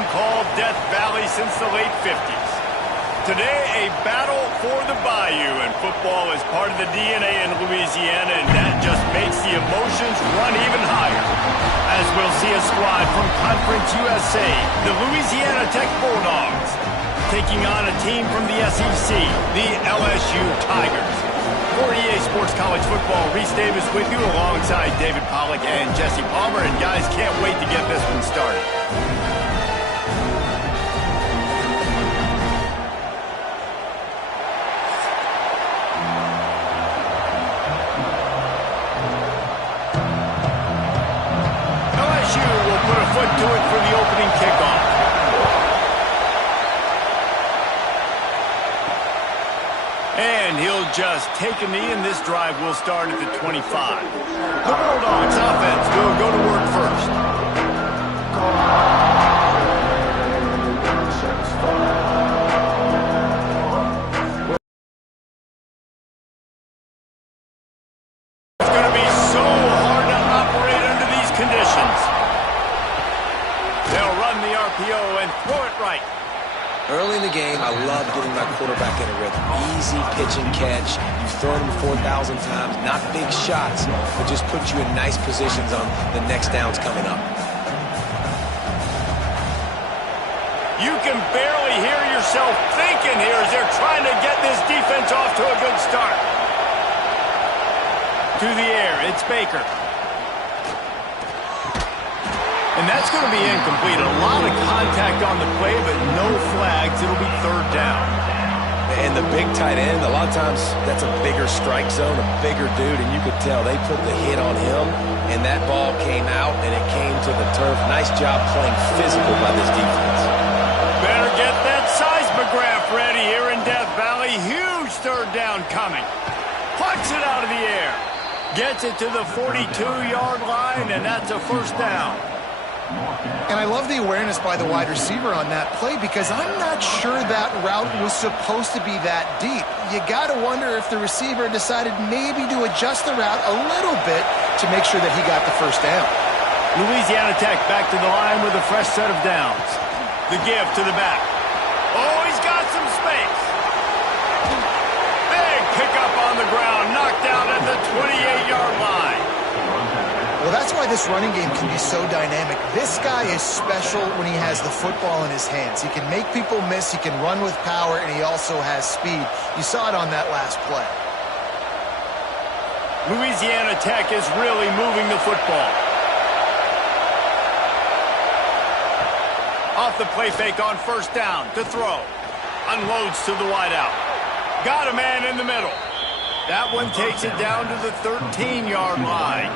game called Death Valley since the late 50s. Today, a battle for the Bayou, and football is part of the DNA in Louisiana, and that just makes the emotions run even higher. As we'll see a squad from Conference USA, the Louisiana Tech Bulldogs, taking on a team from the SEC, the LSU Tigers. For EA Sports College Football, Reese Davis with you alongside David Pollack and Jesse Palmer, and guys, can't wait to get this one started. To it for the opening kickoff. And he'll just take a knee, and this drive will start at the 25. The Bulldogs offense will go to work first. It's going to be so hard to operate under these conditions. They'll run the RPO and throw it right. Early in the game, I love getting my quarterback in a rhythm. Easy pitch and catch. You've thrown him 4,000 times. Not big shots, but just put you in nice positions on the next downs coming up. You can barely hear yourself thinking here as they're trying to get this defense off to a good start. To the air, it's Baker. And that's going to be incomplete. A lot of contact on the play, but no flags. It'll be third down. And the big tight end, a lot of times that's a bigger strike zone, a bigger dude, and you could tell they put the hit on him, and that ball came out, and it came to the turf. Nice job playing physical by this defense. Better get that seismograph ready here in Death Valley. Huge third down coming. Plucks it out of the air. Gets it to the 42-yard line, and that's a first down. And I love the awareness by the wide receiver on that play because I'm not sure that route was supposed to be that deep. You got to wonder if the receiver decided maybe to adjust the route a little bit to make sure that he got the first down. Louisiana Tech back to the line with a fresh set of downs. The give to the back. Oh, he's got some space. Big pickup on the ground, knocked out at the 28-yard line. Well, that's why this running game can be so dynamic. This guy is special when he has the football in his hands. He can make people miss, he can run with power, and he also has speed. You saw it on that last play. Louisiana Tech is really moving the football. Off the play fake on first down to throw. Unloads to the wideout. Got a man in the middle. That one takes it down to the 13-yard line.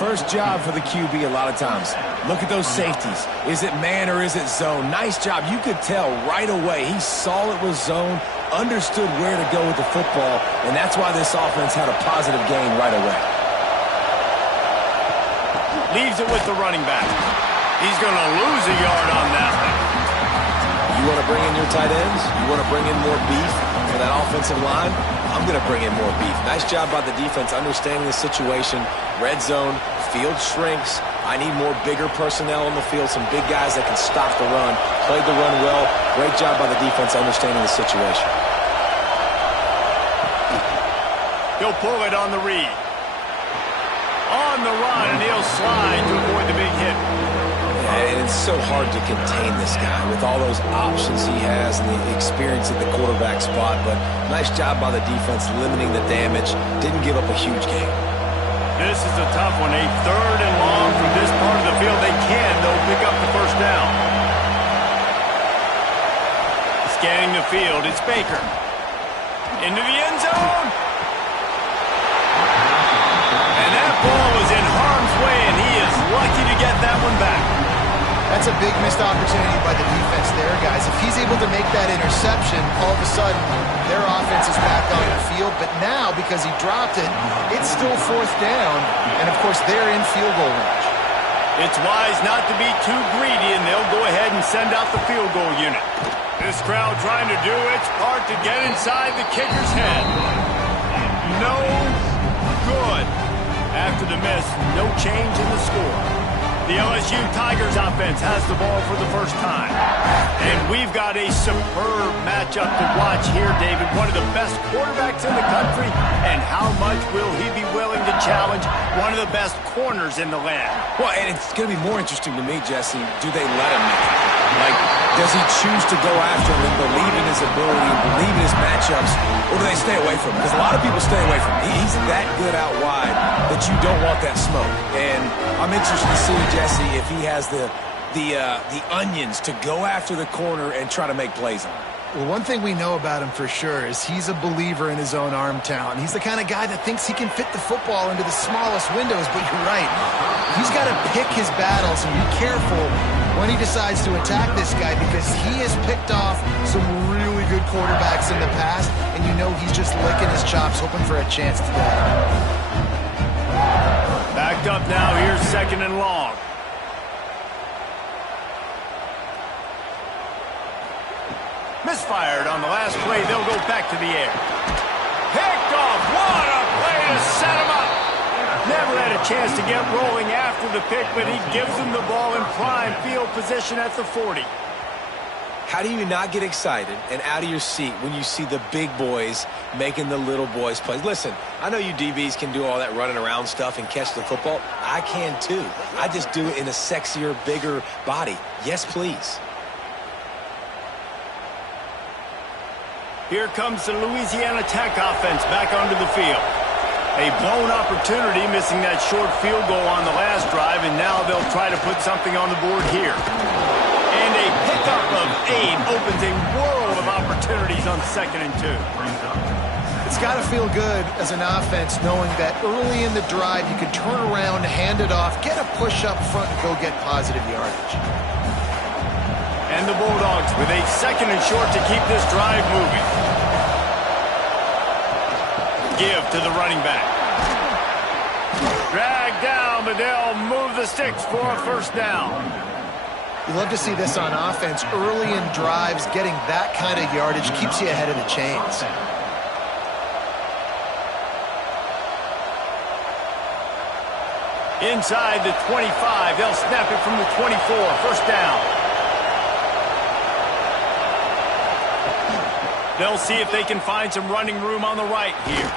First job for the QB a lot of times. Look at those safeties. Is it man or is it zone? Nice job. You could tell right away. He saw it was zone, understood where to go with the football, and that's why this offense had a positive gain right away. Leaves it with the running back. He's going to lose a yard on that one. You want to bring in your tight ends? You want to bring in more beef for that offensive line? I'm going to bring in more beef. Nice job by the defense understanding the situation. Red zone, field shrinks. I need more bigger personnel on the field, some big guys that can stop the run. Played the run well. Great job by the defense understanding the situation. He'll pull it on the read. On the run, and he'll slide to avoid the big hit. And it's so hard to contain this guy with all those options he has and the experience at the quarterback spot. But nice job by the defense limiting the damage. Didn't give up a huge game. This is a tough one. A third and long from this part of the field. They can, though, pick up the first down. Scanning the field, it's Baker. Into the end zone. And that ball is in harm's way, and he is lucky to get that one back. That's a big missed opportunity by the defense there, guys. If he's able to make that interception, all of a sudden their offense is back on the field. But now, because he dropped it, it's still fourth down. And, of course, they're in field goal range. It's wise not to be too greedy, and they'll go ahead and send out the field goal unit. This crowd trying to do its part to get inside the kicker's head. No good. After the miss, no change in the score. The LSU Tigers offense has the ball for the first time. And we've got a superb matchup to watch here, David. One of the best quarterbacks in the country. And how much will he be willing to challenge one of the best corners in the land? Well, and it's going to be more interesting to me, Jesse. Do they let him make it? Like, does he choose to go after him and believe in his ability and believe in his matchups, or do they stay away from him? Because a lot of people stay away from him. He's that good out wide that you don't want that smoke. And I'm interested to see, Jesse, if he has the onions to go after the corner and try to make plays on it. Well, one thing we know about him for sure is he's a believer in his own arm talent. He's the kind of guy that thinks he can fit the football into the smallest windows, but you're right. He's got to pick his battles and be careful when he decides to attack this guy, because he has picked off some really good quarterbacks in the past, and you know he's just licking his chops, hoping for a chance today. Backed up now. Here's 2nd and long. Misfired on the last play. They'll go back to the air. Picked off. What a play to set him up. Never had a chance to get rolling after the pick, but he gives him the ball in prime field position at the 40. How do you not get excited and out of your seat when you see the big boys making the little boys plays? Listen, I know you DBs can do all that running around stuff and catch the football. I can too. I just do it in a sexier, bigger body. Yes, please. Here comes the Louisiana Tech offense back onto the field. A blown opportunity, missing that short field goal on the last drive, and now they'll try to put something on the board here. And a pickup of 8 opens a world of opportunities on 2nd and 2. It's got to feel good as an offense knowing that early in the drive you can turn around, hand it off, get a push up front, and go get positive yardage. And the Bulldogs with a 2nd and short to keep this drive moving. Give to the running back. Drag down, but they'll move the sticks for a 1st down. You love to see this on offense. Early in drives, getting that kind of yardage keeps you ahead of the chains. Inside the 25, they'll snap it from the 24, 1st down. They'll see if they can find some running room on the right here.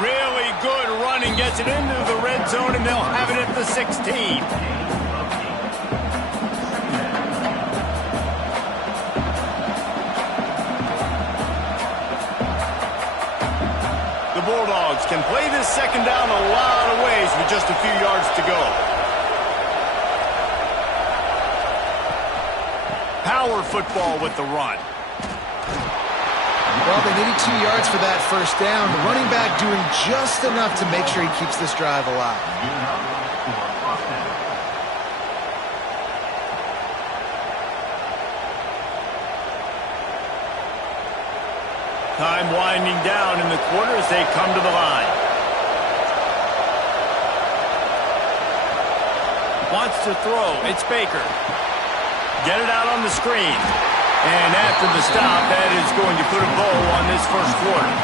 Really good running, gets it into the red zone, and they'll have it at the 16. The Bulldogs can play this 2nd down a lot of ways with just a few yards to go. Power football with the run. Well, they needed 2 yards for that 1st down. The running back doing just enough to make sure he keeps this drive alive. Time winding down in the quarter as they come to the line. Wants to throw. It's Baker. Get it out on the screen. And after the stop, that is going to put a bow on this 1st quarter.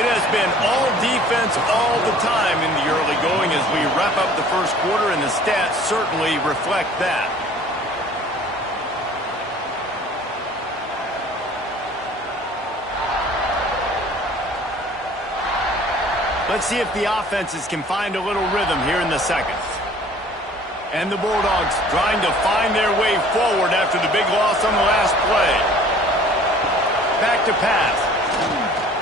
It has been all defense all the time in the early going as we wrap up the 1st quarter, and the stats certainly reflect that. Let's see if the offenses can find a little rhythm here in the 2nd. And the Bulldogs trying to find their way forward after the big loss on the last play. Back to pass.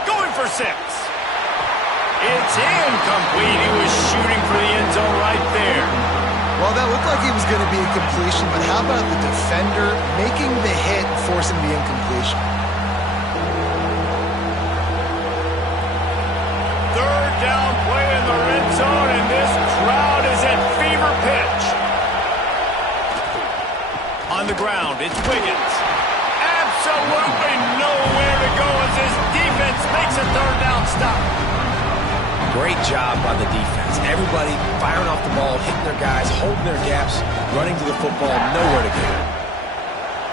Going for 6. It's incomplete. He was shooting for the end zone right there. Well, that looked like he was going to be a completion, but how about the defender making the hit and forcing the incompletion? 3rd down play in the red zone, and this crowd is at fever pitch. On the ground, it's Wiggins. Absolutely nowhere to go as his defense makes a 3rd down stop. Great job by the defense. Everybody firing off the ball, hitting their guys, holding their gaps, running to the football, nowhere to go.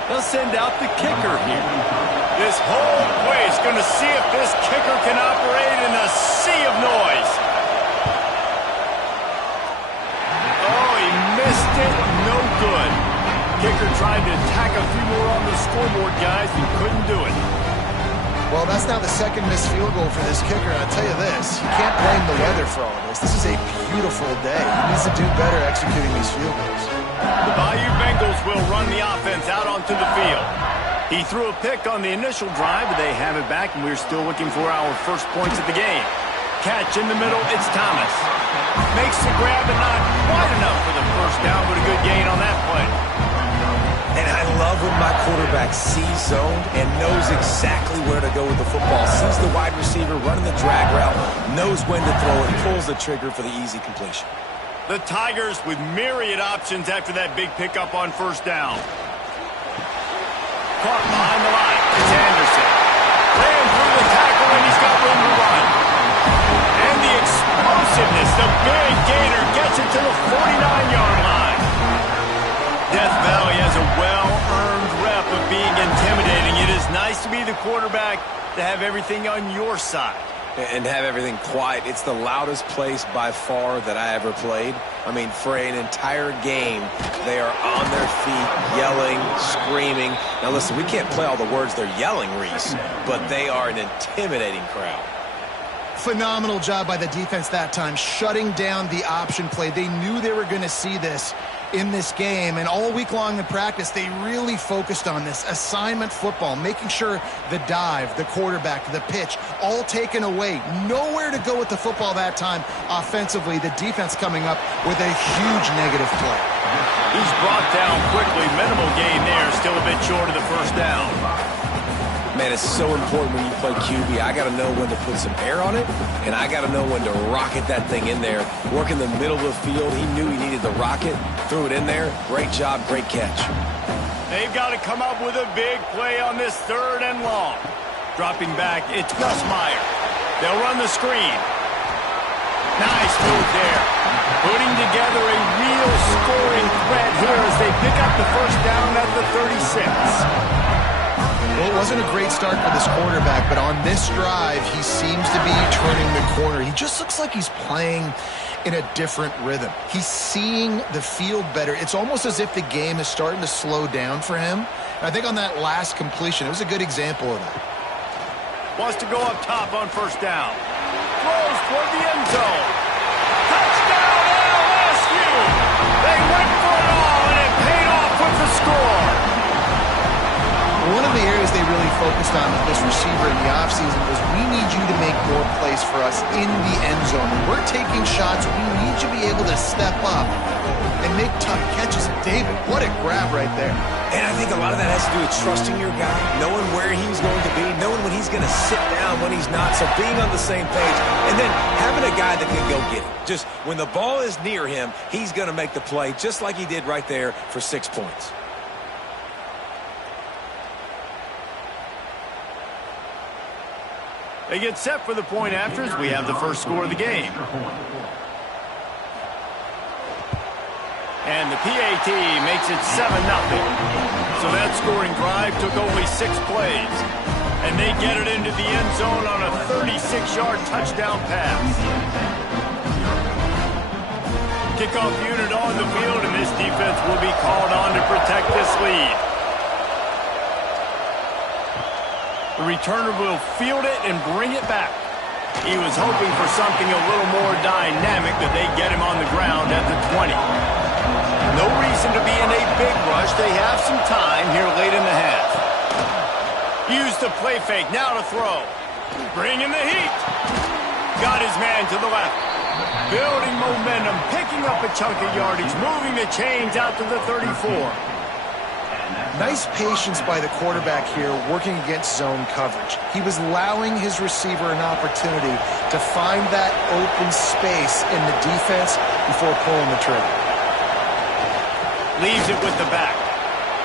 They'll send out the kicker here. This whole place going to see if this kicker can operate in a sea of noise. Oh, he missed Missed it, no good. Kicker tried to tack a few more on the scoreboard, guys, and couldn't do it. Well, that's now the second missed field goal for this kicker. And I'll tell you this, you can't blame the weather for all this. This is a beautiful day. He needs to do better executing these field goals. The Bayou Bengals will run the offense out onto the field. He threw a pick on the initial drive, but they have it back, and we're still looking for our first points of the game. Catch in the middle, it's Thomas. Makes the grab, and not quite enough for the first down, but a good gain on that play. And I love when my quarterback sees zone and knows exactly where to go with the football. Sees the wide receiver running the drag route, knows when to throw it, pulls the trigger for the easy completion. The Tigers with myriad options after that big pickup on first down. Caught behind the line. It's Anderson. Ran through the tackle, and he's got room to run. And the explosiveness, the big gainer gets it to the 49-yard line. Death Valley has a well-earned rep of being intimidating. It is nice to be the quarterback, to have everything on your side. And have everything quiet. It's the loudest place by far that I ever played. I mean, for an entire game, they are on their feet, yelling, screaming. Now, listen, we can't play all the words they're yelling, Reese, but they are an intimidating crowd. Phenomenal job by the defense that time, shutting down the option play. They knew they were going to see this in this game, and all week long in practice, they really focused on this assignment football, making sure the dive, the quarterback, the pitch, all taken away. Nowhere to go with the football that time offensively. The defense coming up with a huge negative play. He's brought down quickly. Minimal gain there, still a bit short of the first down. Man, it's so important when you play QB. I got to know when to put some air on it, and I got to know when to rocket that thing in there. Work in the middle of the field. He knew he needed the rocket, threw it in there. Great job, great catch. They've got to come up with a big play on this 3rd and long. Dropping back, it's Gus Meyer. They'll run the screen. Nice move there. Putting together a real scoring threat here as they pick up the first down at the 36. Well, it wasn't a great start for this quarterback, but on this drive, he seems to be turning the corner. He just looks like he's playing in a different rhythm. He's seeing the field better. It's almost as if the game is starting to slow down for him. And I think on that last completion, it was a good example of that. Wants to go up top on first down. Throws toward the end zone. Touchdown, LSU! They went for it all, and it paid off with the score. One of the areas they really focused on with this receiver in the offseason was, we need you to make more plays for us in the end zone. When we're taking shots, we need you to be able to step up and make tough catches. David, what a grab right there. And I think a lot of that has to do with trusting your guy, knowing where he's going to be, knowing when he's going to sit down, when he's not, so being on the same page, and then having a guy that can go get it. Just when the ball is near him, he's going to make the play, just like he did right there for 6 points. They get set for the point afters. We have the first score of the game. And the PAT makes it 7-0. So that scoring drive took only 6 plays. And they get it into the end zone on a 36-yard touchdown pass. Kickoff unit on the field, and this defense will be called on to protect this lead. The returner will field it and bring it back. He was hoping for something a little more dynamic, that they get him on the ground at the 20. No reason to be in a big rush. They have some time here late in the half. Use the play fake, now to throw. Bringing the heat. Got his man to the left. Building momentum, picking up a chunk of yardage, moving the chains out to the 34. Nice patience by the quarterback here, working against zone coverage. He was allowing his receiver an opportunity to find that open space in the defense before pulling the trigger. Leaves it with the back.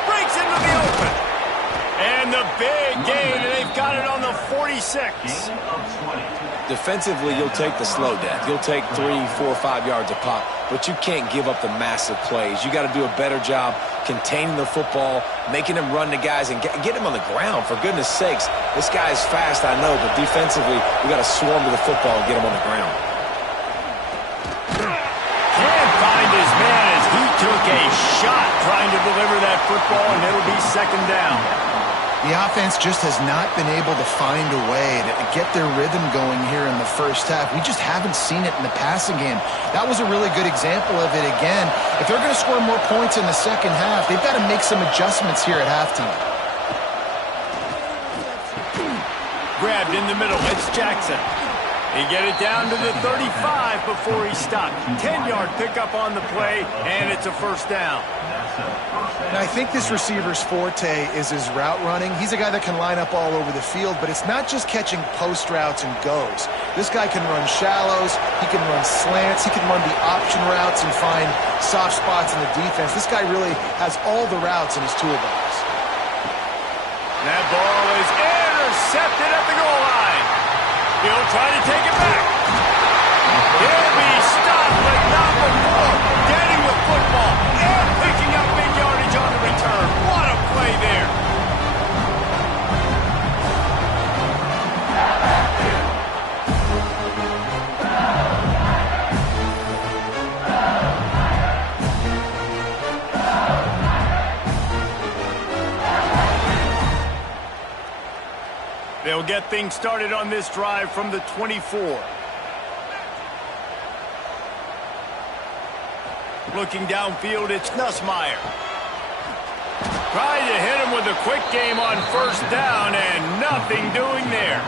Breaks into the open. And the big gain, and they've got it on the 46. Defensively, you'll take the slow death. You'll take 3, 4, 5 yards a pop, but you can't give up the massive plays. You got to do a better job containing the football, making him run the guys, and get him on the ground. For goodness sakes, this guy is fast, I know, but defensively, we got to swarm to the football and get him on the ground. Can't find his man as he took a shot trying to deliver that football, and it'll be second down. The offense just has not been able to find a way to get their rhythm going here in the first half. We just haven't seen it in the passing game. That was a really good example of it again. If they're going to score more points in the second half, they've got to make some adjustments here at halftime. Grabbed in the middle. It's Jackson. He get it down to the 35 before he stopped. 10-yard pickup on the play, and it's a first down. Now, I think this receiver's forte is his route running. He's a guy that can line up all over the field, but it's not just catching post routes and goes. This guy can run shallows, he can run slants, he can run the option routes and find soft spots in the defense. This guy really has all the routes in his toolbox. That ball is intercepted at the goal line. He'll try to take it back. He'll be stopped, but not before getting the football and picking up big yardage on the return. What a play there. They'll get things started on this drive from the 24. Looking downfield, it's Nussmeier. Trying to hit him with a quick game on first down, and nothing doing there.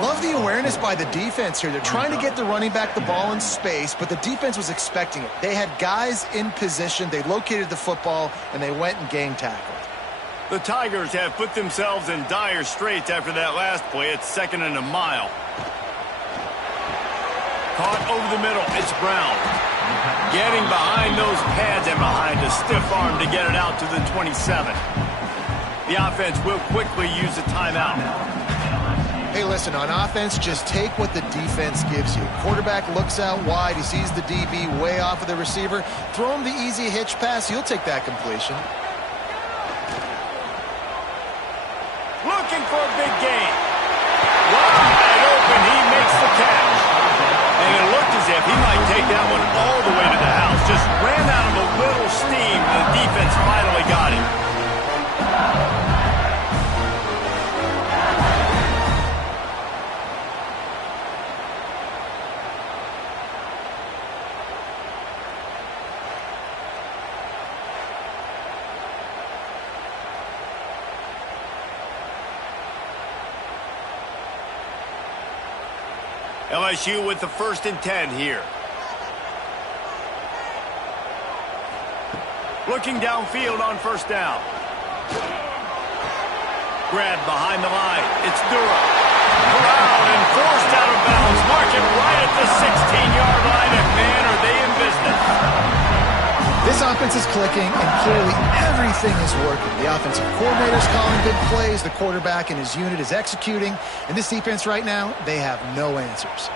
Love the awareness by the defense here. They're trying to get the running back the ball in space, but the defense was expecting it. They had guys in position, they located the football, and they went and game tackled. The Tigers have put themselves in dire straits after that last play. It's second and a mile. Caught over the middle. It's Brown. Getting behind those pads and behind a stiff arm to get it out to the 27. The offense will quickly use a timeout. Hey, listen, on offense, just take what the defense gives you. Quarterback looks out wide. He sees the DB way off of the receiver. Throw him the easy hitch pass. He'll take that completion. Looking for a big gain. Wide open, he makes the catch. And it looked as if he might take that one all the way to the house. Just ran out of a little steam, and the defense finally got him. LSU with the 1st and 10 here. Looking downfield on first down. Grabbed behind the line. It's Dura. Corralled and forced out of bounds. Marking right at the 16-yard line. And man, are they in business. This offense is clicking, and clearly everything is working. The offensive coordinator's calling good plays. The quarterback and his unit is executing. And this defense right now, they have no answers.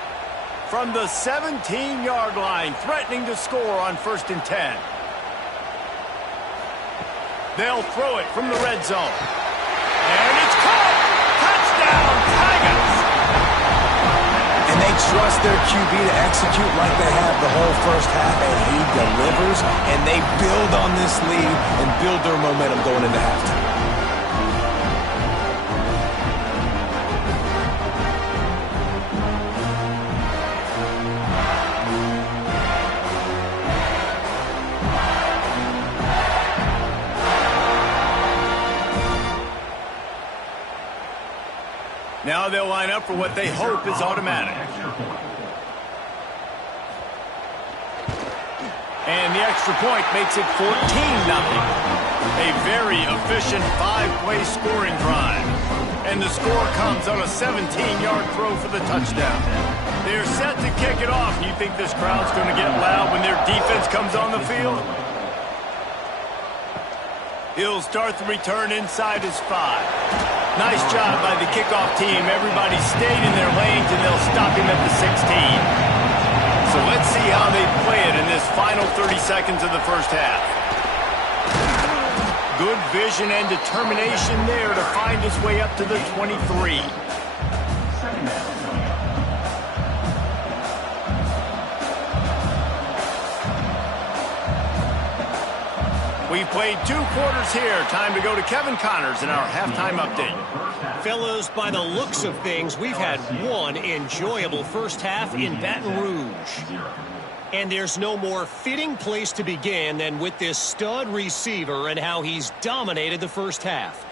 From the 17-yard line, threatening to score on 1st and 10. They'll throw it from the red zone. And it's caught! Touchdown, Tigers! And they trust their QB to execute like they have the whole first half, and he delivers, and they build on this lead and build their momentum going into halftime. Now they'll line up for what they hope is automatic. And the extra point makes it 14-0. A very efficient 5-play scoring drive. And the score comes on a 17-yard throw for the touchdown. They're set to kick it off. You think this crowd's going to get loud when their defense comes on the field? He'll start the return inside his 5. Nice job by the kickoff team. Everybody stayed in their lanes, and they'll stop him at the 16. So let's see how they play it in this final 30 seconds of the first half. Good vision and determination there to find his way up to the 23. We've played 2 quarters here. Time to go to Kevin Connors in our halftime update. Fellas, by the looks of things, we've had one enjoyable first half in Baton Rouge. And there's no more fitting place to begin than with this stud receiver and how he's dominated the first half.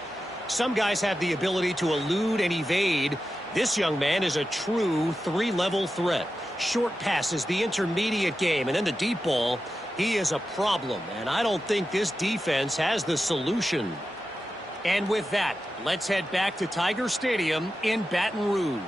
Some guys have the ability to elude and evade. This young man is a true 3-level threat. Short passes, the intermediate game, and then the deep ball. He is a problem, and I don't think this defense has the solution. And with that, let's head back to Tiger Stadium in Baton Rouge.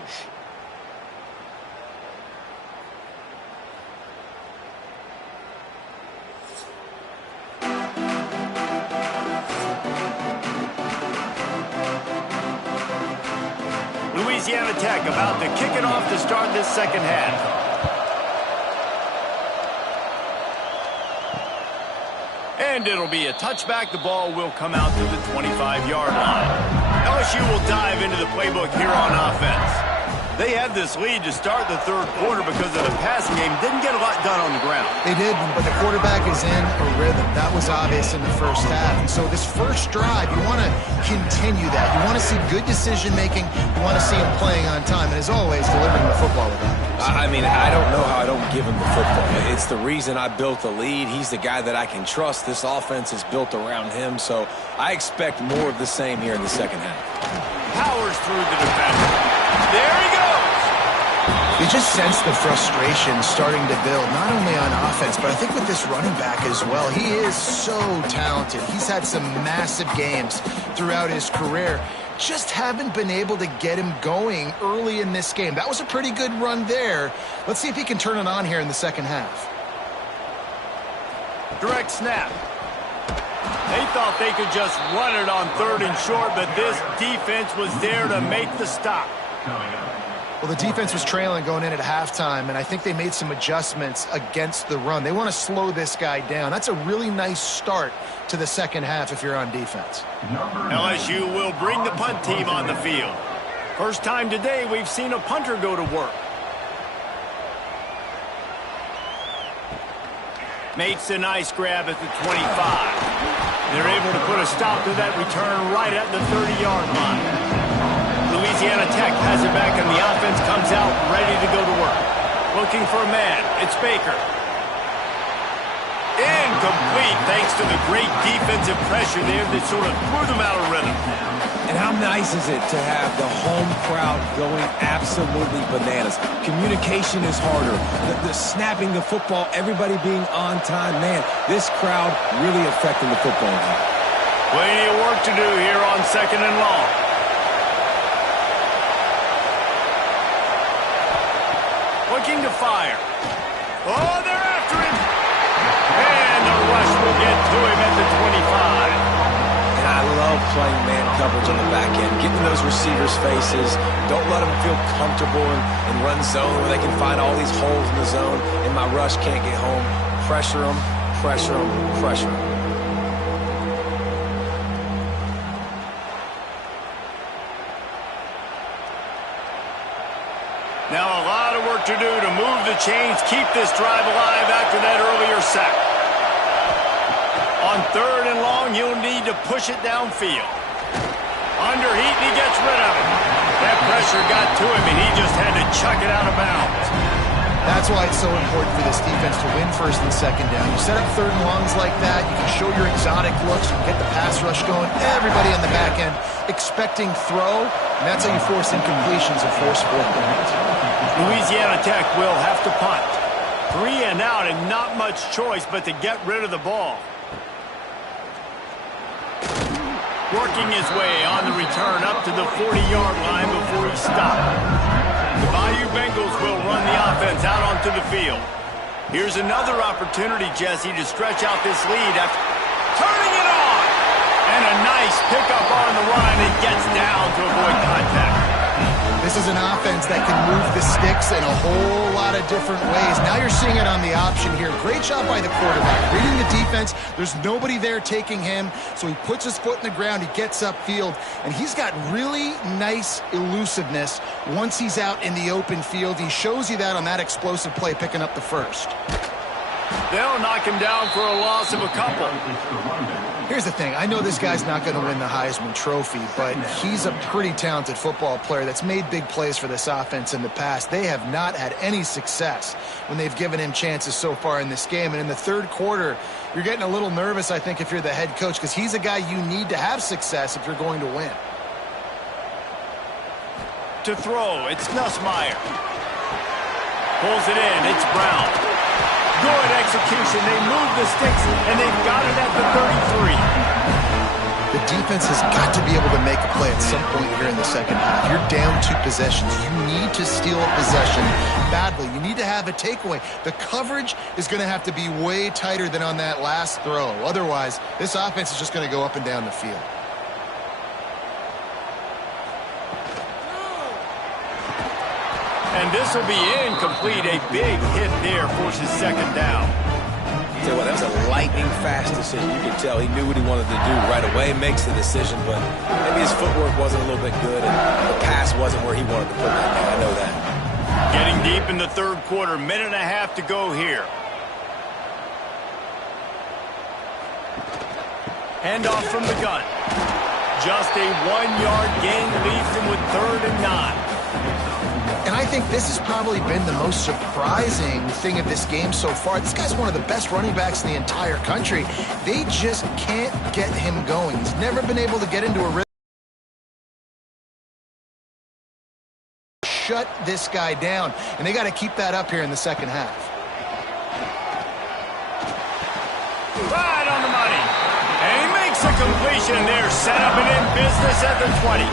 Louisiana Tech about to kick it off to start this second half. And it'll be a touchback. The ball will come out to the 25-yard line. LSU will dive into the playbook here on offense. They had this lead to start the third quarter because of the passing game. Didn't get a lot done on the ground. They did, but the quarterback is in a rhythm. That was obvious in the first half. And so this first drive, you want to continue that. You want to see good decision-making. You want to see him playing on time. And as always, delivering the football with that. I mean, I don't know how I don't give him the football. It's the reason I built the lead. He's the guy that I can trust. This offense is built around him. So I expect more of the same here in the second half. Powers through the defender. There he goes. You just sense the frustration starting to build, not only on offense, but I think with this running back as well. He is so talented. He's had some massive games throughout his career. Just haven't been able to get him going early in this game. That was a pretty good run there. Let's see if he can turn it on here in the second half. Direct snap. They thought they could just run it on 3rd and short, but this defense was there to make the stop. Well, the defense was trailing going in at halftime, and I think they made some adjustments against the run. They want to slow this guy down. That's a really nice start to the second half if you're on defense. LSU will bring the punt team on the field. First time today we've seen a punter go to work. Makes a nice grab at the 25. They're able to put a stop to that return right at the 30-yard line. Louisiana Tech has it back, and the offense comes out ready to go to work. Looking for a man. It's Baker. Incomplete thanks to the great defensive pressure there that sort of threw them out of rhythm. And how nice is it to have the home crowd going absolutely bananas? Communication is harder. The snapping the football, everybody being on time. Man, this crowd really affecting the football game. Plenty of work to do here on 2nd and long. Looking to fire. Oh, they're after him. And the rush will get to him at the 25. And I love playing man coverage on the back end, getting those receivers' faces. Don't let them feel comfortable in run zone where they can find all these holes in the zone and my rush can't get home. Pressure them, pressure them, pressure them. Now a lot of work to do to move the chains, keep this drive alive after that earlier sack. On 3rd and long, you'll need to push it downfield. Under heat, and he gets rid of it. That pressure got to him, and he just had to chuck it out of bounds. That's why it's so important for this defense to win 1st and 2nd down. You set up 3rd and longs like that, you can show your exotic looks, you can get the pass rush going, everybody on the back end expecting throw, and that's how you force incompletions and force 4th downs. Louisiana Tech will have to punt. 3 and out, and not much choice but to get rid of the ball. Working his way on the return up to the 40-yard line before he stopped. The Bayou Bengals will run the offense out onto the field. Here's another opportunity, Jesse, to stretch out this lead after turning it on. And a nice pickup on the run. It gets down to avoid contact. This is an offense that can move the sticks in a whole lot of different ways. Now you're seeing it on the option here. Great job by the quarterback. Reading the defense, there's nobody there taking him, so he puts his foot in the ground, he gets upfield, and he's got really nice elusiveness once he's out in the open field. He shows you that on that explosive play, picking up the first. They'll knock him down for a loss of a couple. Here's the thing. I know this guy's not going to win the Heisman Trophy, but he's a pretty talented football player that's made big plays for this offense in the past. They have not had any success when they've given him chances so far in this game. And in the third quarter, you're getting a little nervous, I think, if you're the head coach, because he's a guy you need to have success if you're going to win. To throw, it's Nussmeier. Pulls it in, it's Brown. Good execution. They move the sticks, and they've got it at the 33. The defense has got to be able to make a play at some point here in the second half. You're down 2 possessions. You need to steal a possession badly. You need to have a takeaway. The coverage is going to have to be way tighter than on that last throw. Otherwise, this offense is just going to go up and down the field. And this will be incomplete. A big hit there forces second down. Tell you what, that was a lightning-fast decision. You could tell he knew what he wanted to do right away, makes the decision, but maybe his footwork wasn't a little bit good, and the pass wasn't where he wanted to put that thing. I know that. Getting deep in the third quarter, minute and a half to go here. Handoff from the gun. Just a 1-yard gain leaves him with 3rd and 9. And I think this has probably been the most surprising thing of this game so far. This guy's one of the best running backs in the entire country. They just can't get him going. He's never been able to get into a rhythm. Shut this guy down, and they got to keep that up here in the second half. Right on the money. And he makes a completion there. Set up and in business at the 20.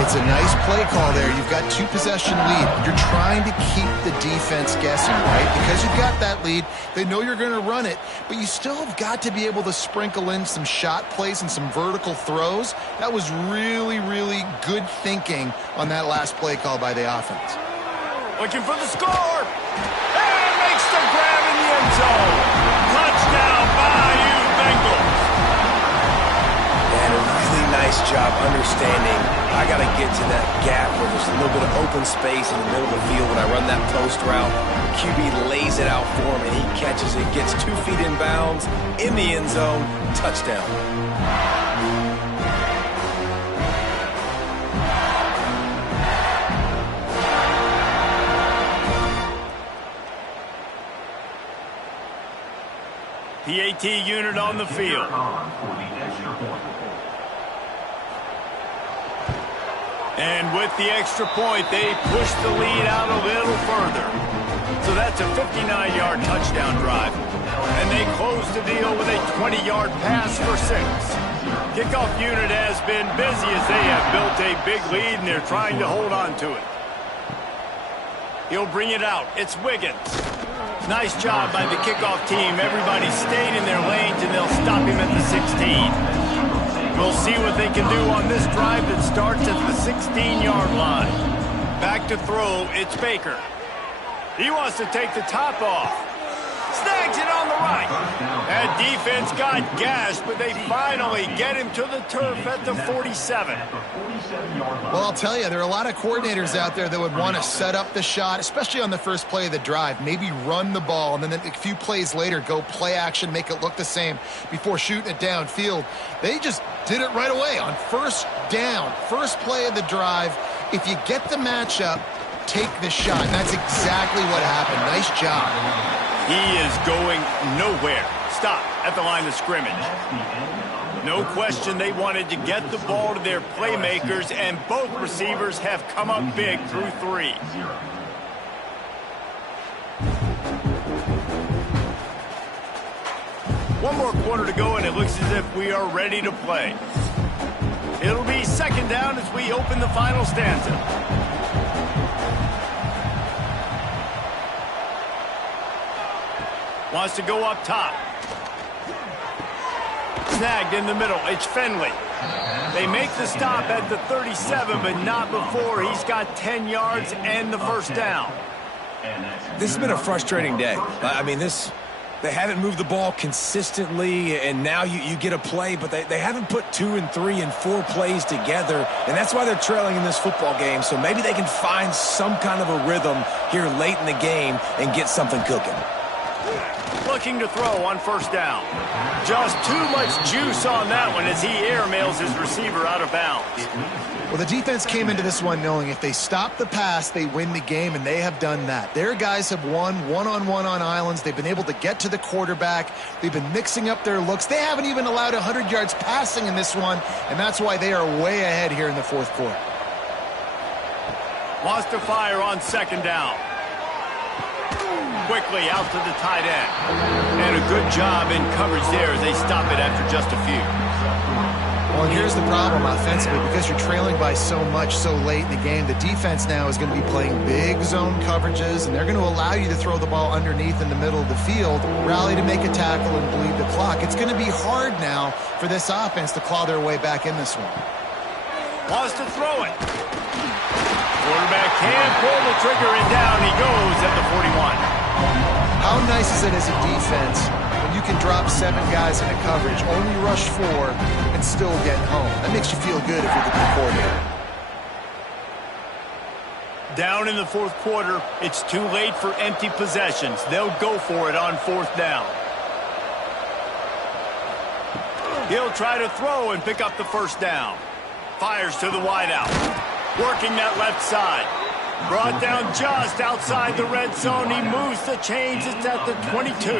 It's a nice play call there. You've got 2-possession lead. You're trying to keep the defense guessing, right? Because you've got that lead, they know you're going to run it, but you still have got to be able to sprinkle in some shot plays and some vertical throws. That was really, really good thinking on that last play call by the offense. Looking for the score. And makes the grab in the end zone. Touchdown, Bayou Bengals. And a really nice job understanding I got to get to that gap where there's a little bit of open space in the middle of the field when I run that post route. QB lays it out for him, and he catches it, gets 2 feet in bounds, in the end zone, touchdown. PAT unit on the field. And with the extra point, they push the lead out a little further. So that's a 59-yard touchdown drive. And they close the deal with a 20-yard pass for 6. Kickoff unit has been busy as they have built a big lead, and they're trying to hold on to it. He'll bring it out. It's Wiggins. Nice job by the kickoff team. Everybody stayed in their lanes, and they'll stop him at the 16. We'll see what they can do on this drive that starts at the 16-yard line. Back to throw, it's Baker. He wants to take the top off. Snags it on the right. That defense got gashed, but they finally get him to the turf at the 47. Well, I'll tell you, there are a lot of coordinators out there that would want to set up the shot, especially on the first play of the drive, maybe run the ball, and then a few plays later go play action, make it look the same before shooting it downfield. They just did it right away on first down, first play of the drive. If you get the matchup, take the shot. And that's exactly what happened. Nice job. He is going nowhere. Stop at the line of scrimmage. No question they wanted to get the ball to their playmakers, and both receivers have come up big through 3. One more quarter to go, and it looks as if we are ready to play. It'll be second down as we open the final stanza. Wants to go up top. Snagged in the middle. It's Finley. They make the stop at the 37, but not before he's got 10 yards and the first down. This has been a frustrating day. I mean, they haven't moved the ball consistently, and now you get a play, but they haven't put 2 and 3 and 4 plays together, and that's why they're trailing in this football game. So maybe they can find some kind of a rhythm here late in the game and get something cooking. Looking to throw on first down. Just too much juice on that one as he airmails his receiver out of bounds. Well, the defense came into this one knowing if they stop the pass, they win the game, and they have done that. Their guys have won one-on-one on islands. They've been able to get to the quarterback. They've been mixing up their looks. They haven't even allowed 100 yards passing in this one, and that's why they are way ahead here in the fourth quarter. Wants to fire on second down. Quickly out to the tight end. And a good job in coverage there as they stop it after just a few. Well, and here's the problem offensively. Because you're trailing by so much so late in the game, the defense now is going to be playing big zone coverages, and they're going to allow you to throw the ball underneath in the middle of the field, rally to make a tackle, and bleed the clock. It's going to be hard now for this offense to claw their way back in this one. Wants to throw it. Quarterback can pull the trigger, and down he goes at the 41. How nice is it as a defense when you can drop 7 guys into coverage, only rush 4, and still get home? That makes you feel good if you're the coordinator. Down in the fourth quarter, it's too late for empty possessions. They'll go for it on fourth down. He'll try to throw and pick up the first down. Fires to the wideout. Working that left side. Brought down just outside the red zone. He moves the chains. It's at the 22.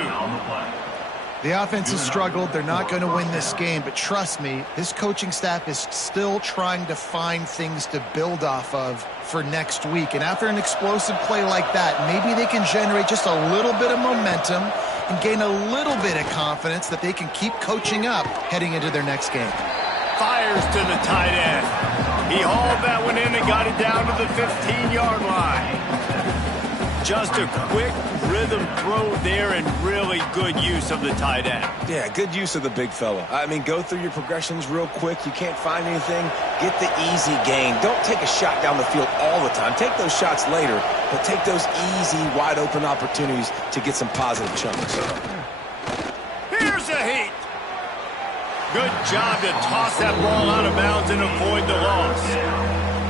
The offense has struggled. They're not going to win this game, but trust me, this coaching staff is still trying to find things to build off of for next week. And after an explosive play like that, maybe they can generate just a little bit of momentum and gain a little bit of confidence that they can keep coaching up heading into their next game. Fires to the tight end. He hauled that one in and got it down to the 15-yard line. Just a quick rhythm throw there and really good use of the tight end. Yeah, good use of the big fella. I mean, go through your progressions real quick. You can't find anything. Get the easy gain. Don't take a shot down the field all the time. Take those shots later, but take those easy, wide-open opportunities to get some positive chunks. Here's a heat. Good job to toss that ball out of bounds and avoid the loss.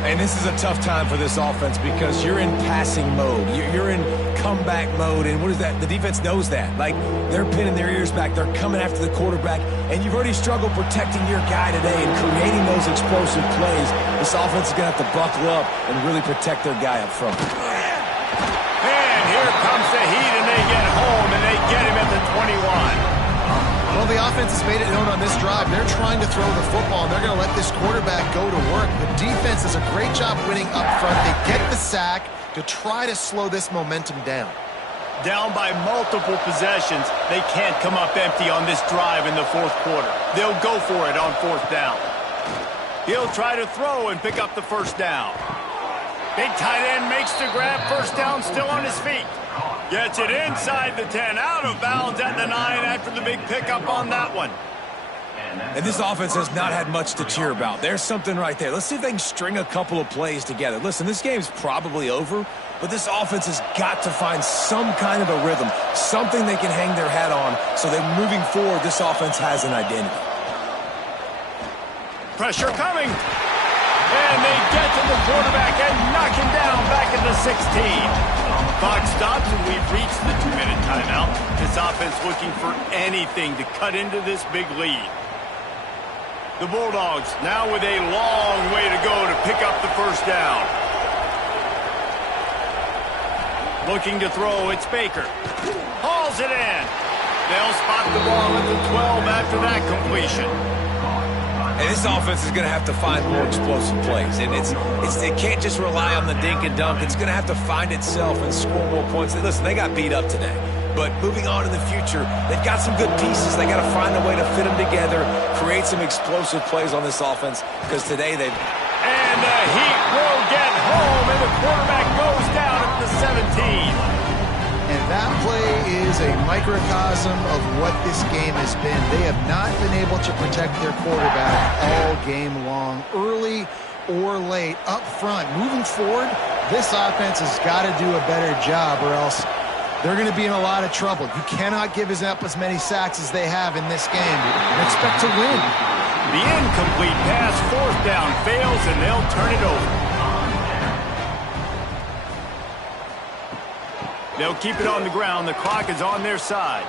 And this is a tough time for this offense because you're in passing mode. You're in comeback mode. And what is that? The defense knows that. Like, they're pinning their ears back. They're coming after the quarterback. And you've already struggled protecting your guy today and creating those explosive plays. This offense is going to have to buckle up and really protect their guy up front. And here comes the heat, and they get home, and they get him at the 21. Well, the offense has made it known on this drive. They're trying to throw the football, and they're going to let this quarterback go to work. The defense does a great job winning up front. They get the sack to try to slow this momentum down. Down by multiple possessions, they can't come up empty on this drive in the fourth quarter. They'll go for it on fourth down. He'll try to throw and pick up the first down. Big tight end makes the grab. First down, still on his feet. Gets it inside the 10, out of bounds at the 9 after the big pickup on that one. And this offense has not had much to cheer about. There's something right there. Let's see if they can string a couple of plays together. Listen, this game's probably over, but this offense has got to find some kind of a rhythm, something they can hang their hat on so that moving forward, this offense has an identity. Pressure coming. And they get to the quarterback and knock him down back at the 16. Clock stops, and we've reached the 2-minute timeout. This offense looking for anything to cut into this big lead. The Bulldogs now with a long way to go to pick up the first down. Looking to throw, it's Baker. Hauls it in. They'll spot the ball at the 12 after that completion. And this offense is going to have to find more explosive plays. And it can't just rely on the dink and dunk. It's going to have to find itself and score more points. And listen, they got beat up today. But moving on in the future, they've got some good pieces. They got to find a way to fit them together, create some explosive plays on this offense. Because today they've... And the Heat will get home, and the quarterback goes down at the 17. And that play is a microcosm of what this game has been. They have not been able to protect their quarterback all game long, early or late, up front. Moving forward, this offense has got to do a better job or else they're going to be in a lot of trouble. You cannot give up as many sacks as they have in this game and expect to win. The incomplete pass, fourth down, fails, and they'll turn it over. They'll keep it on the ground. The clock is on their side.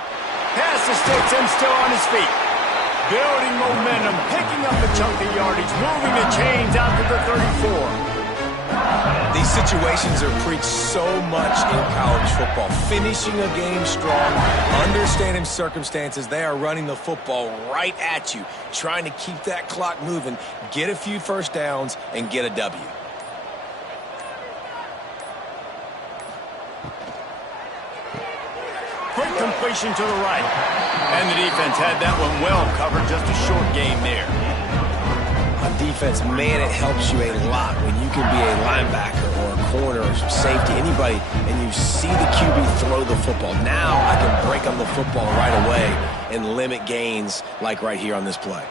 Pass the sticks and still on his feet. Building momentum, picking up a chunk of yardage, moving the chains out to the 34. These situations are preached so much in college football. Finishing a game strong, understanding circumstances. They are running the football right at you, trying to keep that clock moving, get a few first downs, and get a W. Quick completion to the right. And the defense had that one well covered. Just a short game there. On defense, man, it helps you a lot when you can be a linebacker or a corner or safety, anybody, and you see the QB throw the football. Now I can break on the football right away and limit gains like right here on this play.